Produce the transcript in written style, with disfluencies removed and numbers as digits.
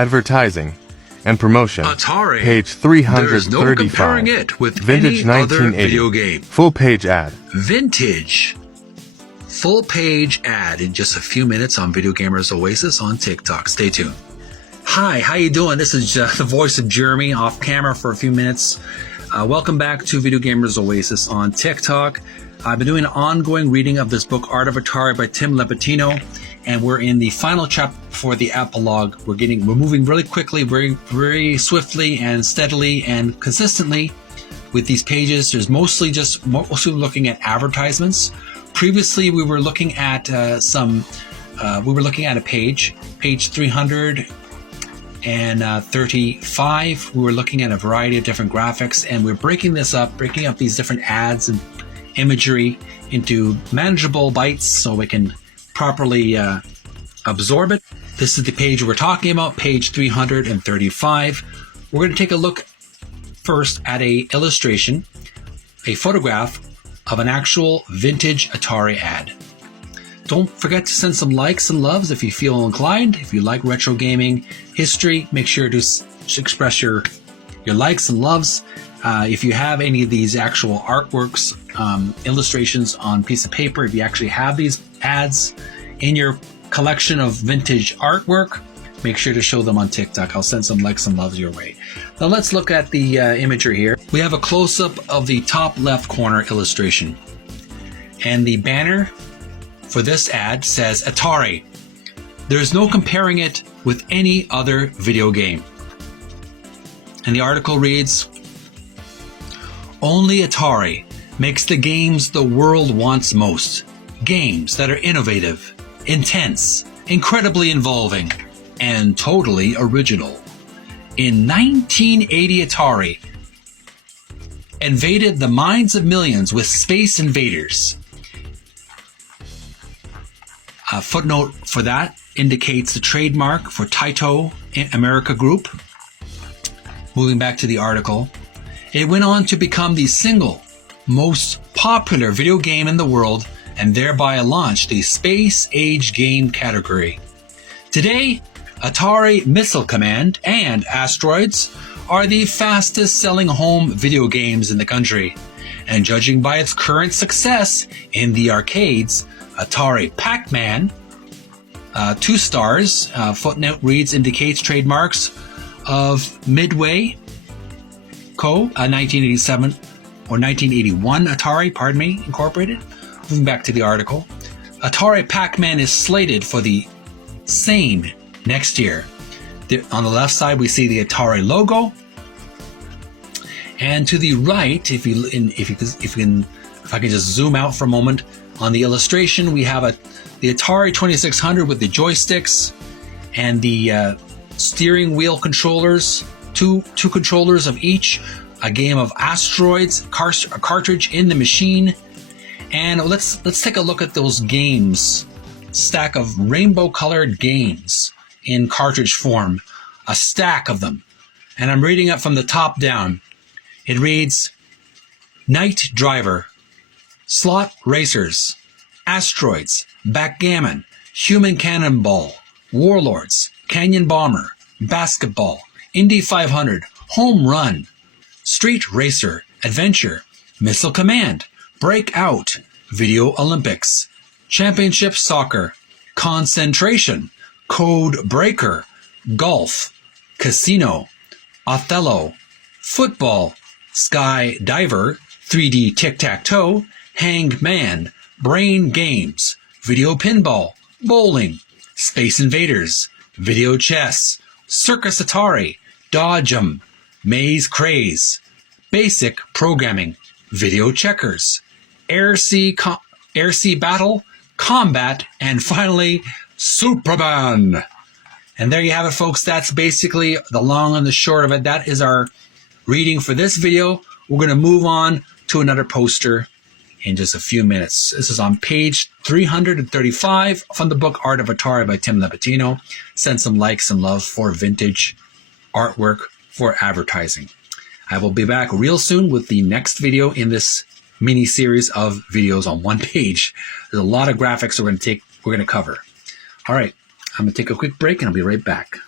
Advertising and promotion. Atari. Page There's no 335. comparing it with Vintage any other 1980. video game. Full page ad. Vintage. Full page ad in just a few minutes on Video Gamers Oasis on TikTok. Stay tuned. Hi, how you doing? This is the voice of Jeremy off camera for a few minutes. Welcome back to Video Gamers Oasis on TikTok. I've been doing an ongoing reading of this book, Art of Atari by Tim Lapetino, and we're in the final chapter for the epilogue. We're moving really quickly, very swiftly and steadily and consistently with these pages. There's mostly looking at advertisements. Previously, we were looking at a page 335. We were looking at a variety of different graphics, and we're breaking up these different ads and imagery into manageable bites so we can properly absorb it. This is the page we're talking about, page 335. We're going to take a look first at a illustration, a photograph of an actual vintage Atari ad. Don't forget to send some likes and loves if you feel inclined. If you like retro gaming history, make sure to express your likes and loves. If you have any of these actual artworks, illustrations on piece of paper, if you actually have these ads in your collection of vintage artwork, make sure to show them on TikTok. I'll send some likes and loves your way. Now let's look at the imagery here. We have a close-up of the top left corner illustration. And the banner for this ad says, Atari. There's no comparing it with any other video game. And the article reads, only Atari makes the games the world wants most. Games that are innovative, intense, incredibly involving, and totally original. In 1980, Atari invaded the minds of millions with Space Invaders. A footnote for that indicates the trademark for Taito America Group. Moving back to the article, it went on to become the single most popular video game in the world and thereby launched the space age game category. Today, Atari Missile Command and Asteroids are the fastest selling home video games in the country. And judging by its current success in the arcades, Atari Pac-Man, 2 stars, footnote reads indicates trademarks of Midway Co., 1987 or 1981 Atari, Incorporated. Moving back to the article, Atari Pac-Man is slated for the same next year. On the left side, we see the Atari logo, and to the right, if I can just zoom out for a moment on the illustration, we have the Atari 2600 with the joysticks and the steering wheel controllers, two controllers of each, a game of Asteroids, a cartridge in the machine. And let's take a look at those games, stack of rainbow colored games in cartridge form, a stack of them. And I'm reading it from the top down. It reads, Night Driver, Slot Racers, Asteroids, Backgammon, Human Cannonball, Warlords, Canyon Bomber, Basketball, Indy 500, Home Run, Street Racer, Adventure, Missile Command, Breakout, Video Olympics, Championship Soccer, Concentration, Code Breaker, Golf, Casino, Othello, Football, Sky Diver, 3D Tic-Tac-Toe, Hanged Man, Brain Games, Video Pinball, Bowling, Space Invaders, Video Chess, Circus Atari, Dodge 'em, Maze Craze, Basic Programming, Video Checkers, Air Sea Battle, Combat, and finally, Superman. And there you have it, folks. That's basically the long and the short of it. That is our reading for this video. We're going to move on to another poster in just a few minutes. This is on page 335 from the book Art of Atari by Tim Lapetino. Send some likes and love for vintage artwork for advertising. I will be back real soon with the next video in this mini series of videos on one page. There's a lot of graphics we're going to cover. All right, I'm going to take a quick break and I'll be right back.